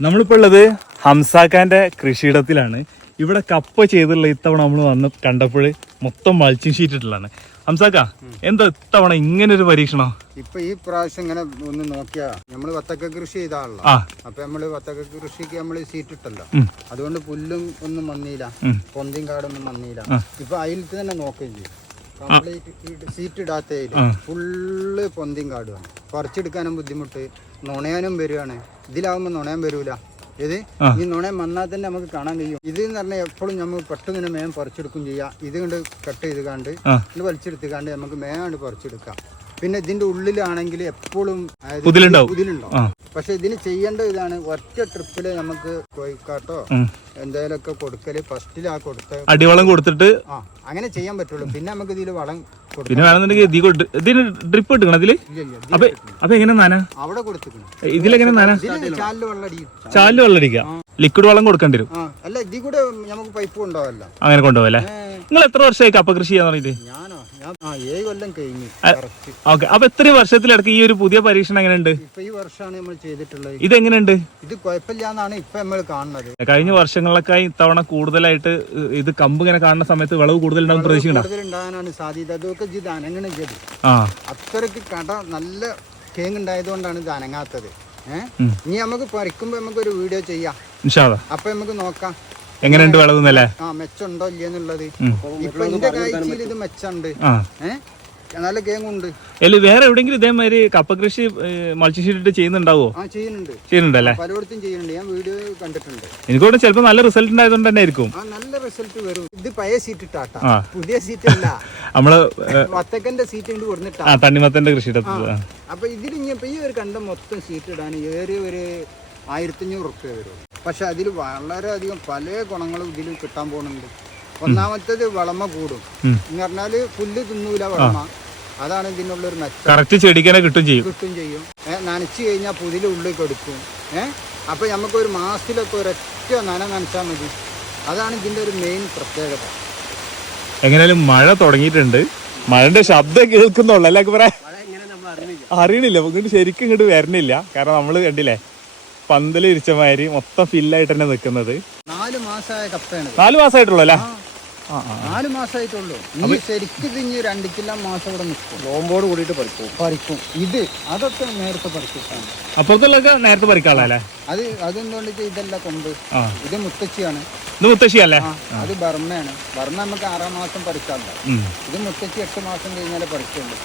നമ്മളിപ്പോൾ ഉള്ളത് ഹംസാക്കാന്റെ കൃഷിയിടത്തിലാണ്. ഇവിടെ കപ്പ ചെയ്തുള്ള ഇത്തവണ നമ്മൾ വന്ന് കണ്ടപ്പോൾ മൊത്തം മൾച്ചിങ് ഷീറ്റ് ഇട്ടുള്ളതാണ് ഹംസാക്ക എന്താ ഇത്തവണ ഇങ്ങനെ ഒരു പരീക്ഷണം? ഇപ്പൊ ഈ പ്രാവശ്യം ഇങ്ങനെ ഒന്ന് നോക്കിയാ നമ്മൾ വത്തക്ക കൃഷി ചെയ്താണല്ലോ ആ. അപ്പൊ നമ്മൾ വത്തക്ക കൃഷിക്ക് നമ്മൾ സീറ്റ് ഇട്ടല്ലോ. അതുകൊണ്ട് പുല്ലും ഒന്നും വന്നില്ല. പൊന്തിയും കാടൊന്നും വന്നില്ല. ഇപ്പൊ അതിൽ തന്നെ നോക്കുകയും ചെയ്യും. കംപ്ലീറ്റ് സീറ്റ് ഇടാത്തതിൽ ആ. ഫുള്ള് പൊന്തിയും കാടുമാണ് പറിച്ചെടുക്കാനും ബുദ്ധിമുട്ട്. നുണയാനും വരുവാണ്. ഇതിലാവുമ്പോ നുണയാൻ വരൂല. ഇത് ഈ നുണയം വന്നാൽ തന്നെ നമുക്ക് കാണാൻ കഴിയും. ഇത് എന്ന് പറഞ്ഞാൽ എപ്പോഴും നമ്മൾ പെട്ടെന്ന് മേം പറിച്ചെടുക്കും ചെയ്യാം. ഇത് കണ്ട് കട്ട് ചെയ്ത് കണ്ട് വലിച്ചെടുത്ത് കണ്ട് നമുക്ക് മേയാണ്ട് പറിച്ചെടുക്കാം. പിന്നെ ഇതിന്റെ ഉള്ളിലാണെങ്കിൽ എപ്പോഴും പുതിലുണ്ടാവും. പക്ഷെ ഇതിന് ചെയ്യേണ്ട ഇതാണ് ഒറ്റ ട്രിപ്പിൽ നമുക്ക് കോഴിക്കാട്ടോ എന്തേലൊക്കെ എന്തായാലൊക്കെ കൊടുക്കൽ. ഫസ്റ്റിൽ ആ കൊടുത്ത അടിവളം കൊടുത്തിട്ട് ആ അങ്ങനെ ചെയ്യാൻ പറ്റുള്ളൂ. പിന്നെ നമുക്ക് ഇതിൽ വളം പിന്നെ വേണമെന്നുണ്ടെങ്കിൽ ഇതിന് ഡ്രിപ്പ് എടുക്കണം ഇതിൽ? അപ്പൊ അപ്പൊ എങ്ങനെ നന? അവിടെ കൊടുത്തിക്കണം ഇതിലെങ്ങനെ നന? ചാലിൽ വെള്ളം ചാലിൽ വെള്ളം ലിക്വിഡ് വളം കൊടുക്കേണ്ടി വരും. അല്ല ഇതിൽ കൂടെ നമുക്ക് പൈപ്പ് ഉണ്ടാവല്ല. അങ്ങനെ കൊണ്ടുപോകല്ലേ? നിങ്ങൾ എത്ര വർഷമായി കപ്പ കൃഷി ചെയ്യാൻ ഞാൻ ആ ഏഴ് കൊല്ലം കഴിഞ്ഞു. Correct okay. അപ്പൊ ഇത്രയും വർഷത്തിലിടക്ക് ഈ ഒരു പുതിയ പരീക്ഷണം എങ്ങനെയുണ്ട്? ഇപ്പൊ ഈ വർഷമാണ് നമ്മൾ ചെയ്തിട്ടുള്ളത്. ഇത് എങ്ങനെയുണ്ട്? ഇത് കുഴപ്പമില്ലാന്നാണ് ഇപ്പൊ നമ്മൾ കാണുന്നത്. കഴിഞ്ഞ വർഷങ്ങളിലൊക്കെ ഇത്തവണ കൂടുതലായിട്ട് ഇത് കമ്പ് ഇങ്ങനെ കാണുന്ന സമയത്ത് വിളവ് കൂടുതൽ ഉണ്ടാവും പ്രതീക്ഷിക്കണം സാധ്യത. അതൊക്കെ ഇത് അനങ്ങണം ചെയ്ത്. ആ. അത്രയ്ക്ക് കട നല്ല കേങ്ങ് ഉണ്ടായതുകൊണ്ടാണ് ഇത് അനങ്ങാത്തത്. ഏഹ് ഇനി നമുക്ക് പറിക്കുമ്പോ നമുക്ക് ഒരു വീഡിയോ ചെയ്യാം. അപ്പൊ നമുക്ക് നോക്കാം. എങ്ങനെയുണ്ട് വിളവ് എന്നല്ലേ ആ മെച്ചുണ്ടോ ഇല്ലെന്നുള്ളത്. ഇപ്പൊ എന്റെ കാഴ്ചയിൽ ഇത് മെച്ചുണ്ട് നല്ല കേങ്ങുണ്ട് അല്ല വേറെ എവിടെങ്കിലും ഇതേമാതിരി കപ്പ കൃഷി മൾച്ചി ഷീറ്റ് ചെയ്യുന്നുണ്ടാവോ? ചെയ്യുന്നുണ്ട്. ചെയ്യുന്നുണ്ടല്ലേ? പലയിടത്തും ചെയ്യുന്നുണ്ട്. ഞാൻ വീഡിയോ കണ്ടിട്ടുണ്ട്. എനിക്കോട് ചിലപ്പോ നല്ല റിസൾട്ട് ഉണ്ടായതുകൊണ്ട് തന്നെ ആയിരിക്കും. ആ നല്ല റിസൾട്ട് വരും. ഇത് പഴയ സീറ്റ് ഇട്ടാട്ടാ പുതിയ സീറ്റ് അല്ല നമ്മൾ വത്തക്കന്റെ സീറ്റ് ഇങ്ങോട്ട് കൊടുത്തിട്ടാ തണ്ണിമത്തന്റെ കൃഷി. അപ്പൊ ഇതിൽ ഇങ്ങനെ ഈ ഒരു കണ്ടം മൊത്തം സീറ്റ് ഇടാൻ ഏറിയ ഒരു ആയിരത്തഞ്ഞൂറ് റുപ്യ വരും. പക്ഷെ അതിൽ വളരെയധികം പല ഗുണങ്ങളും ഇതിൽ കിട്ടാൻ പോകുന്നുണ്ട്. ഒന്നാമത്തേത് വളമ കൂടും. എന്ന് പറഞ്ഞാൽ പുല്ല് തിന്നൂല വളമ അതാണ് ഇതിനുള്ള ഒരു മെച്ചം ചെടിക്കനെ കിട്ടും ചെയ്യും. കിട്ടും ചെയ്യും. നനച്ചു കഴിഞ്ഞാൽ പുതിൽ ഉള്ളിൽ കൊടുക്കും. ഏഹ് അപ്പൊ നമുക്ക് ഒരു മാസത്തിലൊക്കെ ഒരൊറ്റ നന നനച്ചാൽ മതി. അതാണ് ഇതിന്റെ ഒരു മെയിൻ പ്രത്യേകത. എങ്ങനെയാലും മഴ തുടങ്ങിയിട്ടുണ്ട്. മഴന്റെ ശബ്ദം കേൾക്കുന്നുള്ളൂ. അല്ലേ പറയാ അറിയണില്ല. ഇങ്ങോട്ട് ശരിക്കും ഇങ്ങോട്ട് വരണില്ല. കാരണം നമ്മൾ കണ്ടില്ലേ? പന്തൽ ഇരിച്ച മാതിരി മൊത്തം ഫില്ലായിട്ട് തന്നെ നിൽക്കുന്നത് നാല് മാസമായ കപ്പയാണ് നാല് മാസമായിട്ടുള്ളൂ അല്ലേ നാല് മാസമായിട്ടുള്ളൂ ഇനി ശരിക്കും ഇത് ഇനി കിലോ മാസം ഇവിടെ നിൽക്കും. നോമ്പോട് കൂടിയിട്ട് പറിക്കും. പറിക്കും. ഇത് അതൊക്കെ നേരത്തെ പറിക്കും അപ്പുറത്തുള്ളൊക്കെ നേരത്തെ പറിക്കാളല്ലേ അത് അതെന്തുകൊണ്ട് ഇതല്ല കൊമ്പ്? ഇത് മുത്തശ്ശിയാണ് ഇത് മുത്തശ്ശിയല്ലേ അത് ബർമ്മയാണ്. ബർമ്മ നമുക്ക് ആറാം മാസം പറിക്കാറില്ല ഇത് മുത്തശ്ശി എട്ട് മാസം കഴിഞ്ഞാലേ പറിക്കുള്ളൂ.